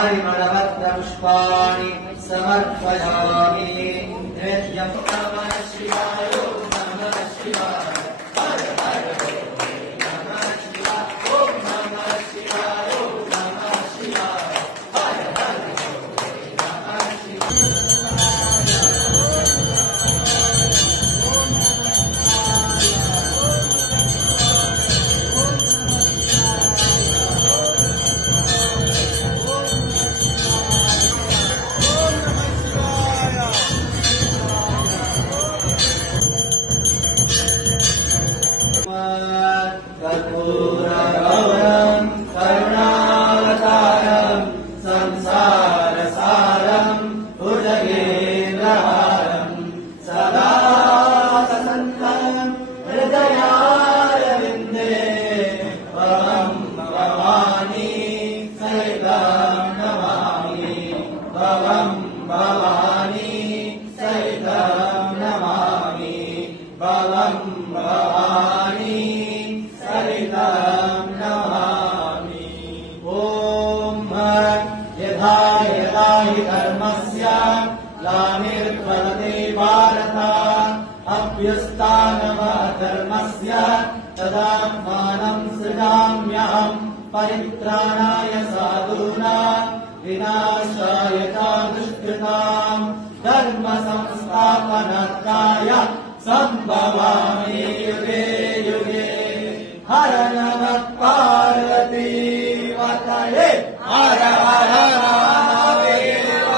परिमलपत्रपुष्पाणि समर्पयामि नैवेद्यं नमः शिवाय नमः शिवाय हर हर नमः शिवाय ओम नमः शिवाय नमः शिवाय हर हर नमः कर्पूरगौरं करुणावतारं संसारसारं भुजगेन्द्रहारं सदा वसन्तं हृदयारविन्दे त्वं भवानी सहितं नमामि त्वं भवानी सहितं नमामि त्वं भवानी सहितं नमामि ॐ यथा यथा हि धर्मस्य ग्लानिर्भवति भारत अभ्युत्थानमधर्मस्य तदात्मानं सृजाम्यहं परित्राणाय साधूनां विनाशाय च दुष्कृतां धर्म संस्थापनार्थाय सम्भवामि युगे युगे हर नमः पार्वती पतये हर हर महादेव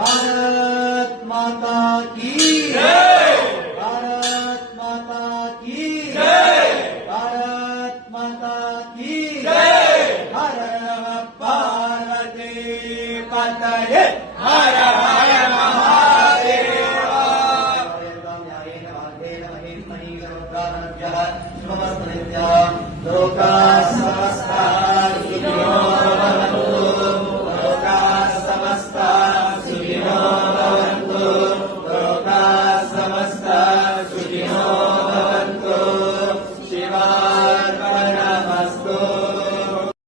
भारत माता की जय भारत माता की जय भारत माता की जय हर नमः पार्वती पतये हर हर महादेव लोका समस्त